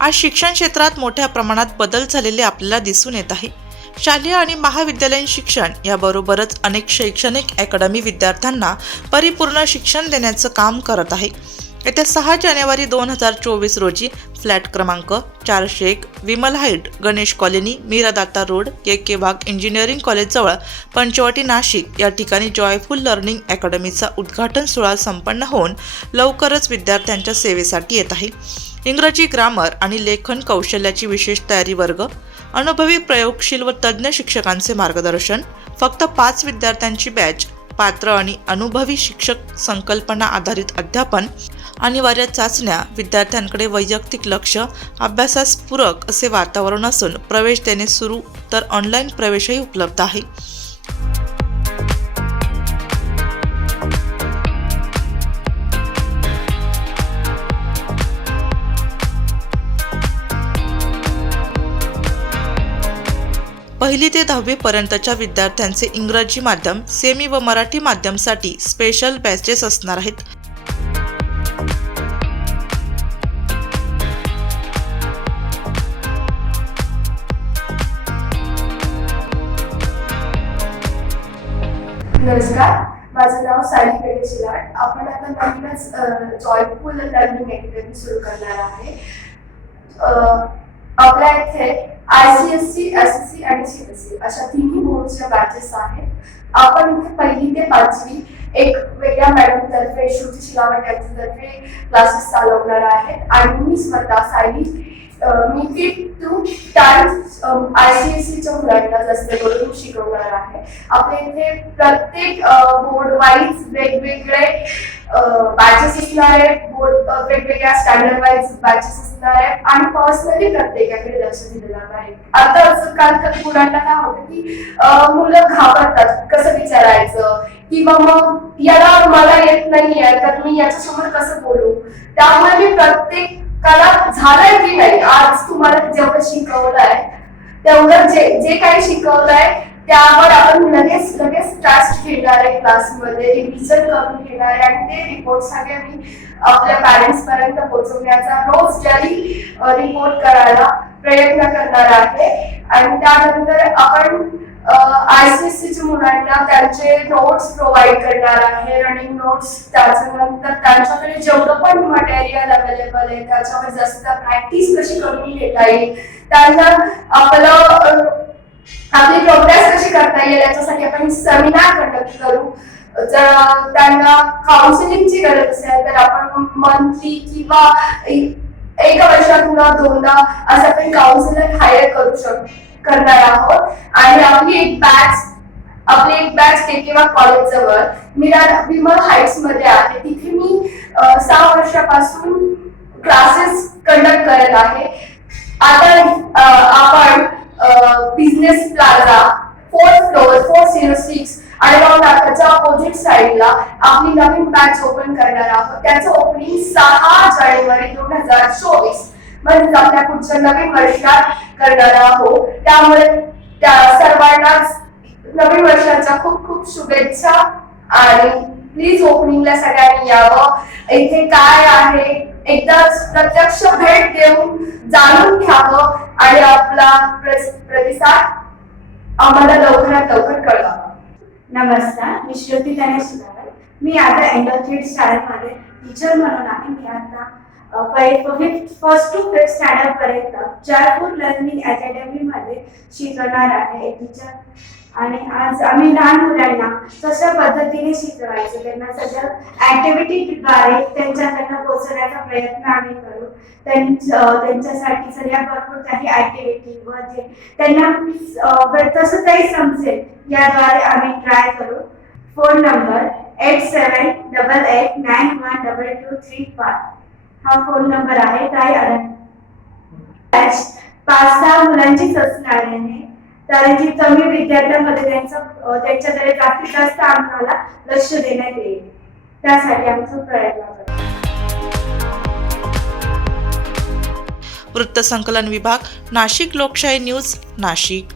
आज शिक्षण क्षेत्रात मोठ्या प्रमाणात बदल झालेले आपल्याला दिसून येत आहे. शालेय आणि महाविद्यालयीन शिक्षण याबरोबरच अनेक शैक्षणिक अकॅडमी विद्यार्थ्यांना परिपूर्ण शिक्षण देण्याचं काम करत आहे. येत्या सहा जानेवारी दोन हजार चोवीस रोजी फ्लॅट क्रमांक चारशे एक Vimal height Ganesh colony मीरादाता road K K Wagh engineering कॉलेजजवळ Panchavati Nashik या ठिकाणी जॉयफुल लर्निंग अकॅडमीचा उद्घाटन सोहळा संपन्न होऊन लवकरच विद्यार्थ्यांच्या सेवेसाठी येत आहे. इंग्रजी ग्रामर आणि लेखन कौशल्याची विशेष तयारी वर्ग अनुभवी प्रयोगशील व तज्ज्ञ शिक्षकांचे मार्गदर्शन फक्त पाच विद्यार्थ्यांची बॅच पात्र आणि अनुभवी शिक्षक संकल्पना आधारित अध्यापन अनिवार्य चाचण्या विद्यार्थ्यांकडे वैयक्तिक लक्ष अभ्यासास पूरक असे वातावरण असून प्रवेश देणे सुरू तर ऑनलाईन प्रवेशही उपलब्ध आहे. पहिली ते दहावीपर्यंतच्या विद्यार्थ्यांचे इंग्रजी माध्यम सेमी व मराठी माध्यमसाठी स्पेशल बॅचेस असणार आहेत. नमस्कार. माझं नाव साडी पेडे शिलाट आपण आता नवीनच जॉयफुल लर्निंग अकॅडमी सुरू करणार आहे. आपल्या इथे I C S C S S C आणि सी एस सी अशा तिन्ही बोर्डच्या बॅचेस आहेत. आपण इथे पहिली ते पाचवी एक वेगळ्या मॅडम तर्फे श्रुती शिलावट यांच्यातर्फे क्लासेस चालवणार आहेत. आणि मी स्वतः सायली मी fifth two times I C S सीच्या मुलांना जास्त करून शिकवणार आहे. आपल्या इथे प्रत्येक बोर्ड वाईज वेगवेगळे बॅचेस असणार आहेत. बोर्ड वेगवेगळ्या स्टँडर्ड वाईज बॅचेस असणार आहेत. आणि पर्सनली प्रत्येकाकडे लक्ष दिलं आहे. आता असं काल कधी मुलांना काय होतं की मुलं घाबरतात. कसं विचारायचं? किंवा मग याला मला येत नाहीये तर मी याच्यासमोर कसं बोलू? त्यामुळे मी कला झालंय की नाही? आज तुम्हाला जेवढं शिकवलंय तेवढं जे जे काही शिकवलंय त्यावर आपण लगेच लगेच ट्रस्ट घेणार आहे क्लासमध्ये रिव्हिजन करून घेणार आहे. आणि ते रिपोर्ट सगळे मी आपल्या पॅरेंट्स पर्यंत पोहोचवण्याचा रोज जरी रिपोर्ट करायला प्रयत्न करणार आहे. आणि त्यानंतर आपण आयसीएससीच्या मुलांना त्यांचे नोट्स प्रोव्हाइड करणार आहे रनिंग नोट्स त्याच्यानंतर त्यांच्याकडे जेवढं पण मटेरियल अवेलेबल आहे त्याच्यावर जास्त प्रॅक्टिस कशी करून घेता येईल त्यांना आपलं आपली प्रोग्रेस कशी करता येईल याच्यासाठी आपण सेमिनार कंडक्ट करू. जर त्यांना काउन्सिलिंगची गरज असेल तर आपण मंथली किंवा एका वर्षातून दोनदा असं आपण काउन्सिलर हायर करू शकतो. करणार आहोत. आणि आपली एक बॅच आपली एक बॅच के किंवा कॉलेज जवळ मीरा विमल हाईट्समध्ये आहे. तिथे मी सहा वर्षापासून क्लासेस कंडक्ट करत आहे. आता आपण business plaza fourth floor four zero six Adgaon नाकाच्या opposite साईडला आपली नवीन बॅच ओपन करणार आहोत. त्याचं ओपनिंग सहा जानेवारी दोन हजार चोवीस. म्हणजेच आपल्या पुढच्या नवीन वर्षात करणार आहोत त्यामुळे त्या सर्वांनाच नवीन वर्षाच्या खूप खूप शुभेच्छा आणि प्लीज ओपनिंगला सगळ्यांनी यावं. इथे काय आहे? एकदा प्रत्यक्ष भेट देऊन जाणून घ्यावं आणि आपला प्रतिसाद आम्हाला लवकरात लवकर कळवावा नमस्कार मी श्रुती गणेश मी आता एंडोथ्रीड शाळेमध्ये टीचर म्हणून आहे. मी आता fifth first to fifth standard पर्यंत जयपूर लर्निंग अकॅडमी मध्ये शिकवणार आहे एक टीचर आणि आज आम्ही लहान मुलांना कशा पद्धतीने शिकवायचं त्यांना सगळं ऍक्टिव्हिटीद्वारे त्यांच्याकडनं पोहोचवण्याचा प्रयत्न आम्ही करू. त्यांच्यासाठी सगळ्या भरपूर काही ऍक्टिव्हिटी व जे त्यांना तसं काही समजेल याद्वारे आम्ही ट्राय करू. Phone number eight seven double eight nine one double two three five हा फोन नंबर आहे काय अडचण पाच सहा मुलांचीच असणाऱ्याने कारण की कमी विद्यार्थ्यांमध्ये त्यांचं त्यांच्याकडे जास्तीत जास्त आम्हाला लक्ष देण्यात येईल. त्यासाठी आमचा प्रयत्न वृत्तसंकलन विभाग नाशिक लोकशाही न्यूज नाशिक.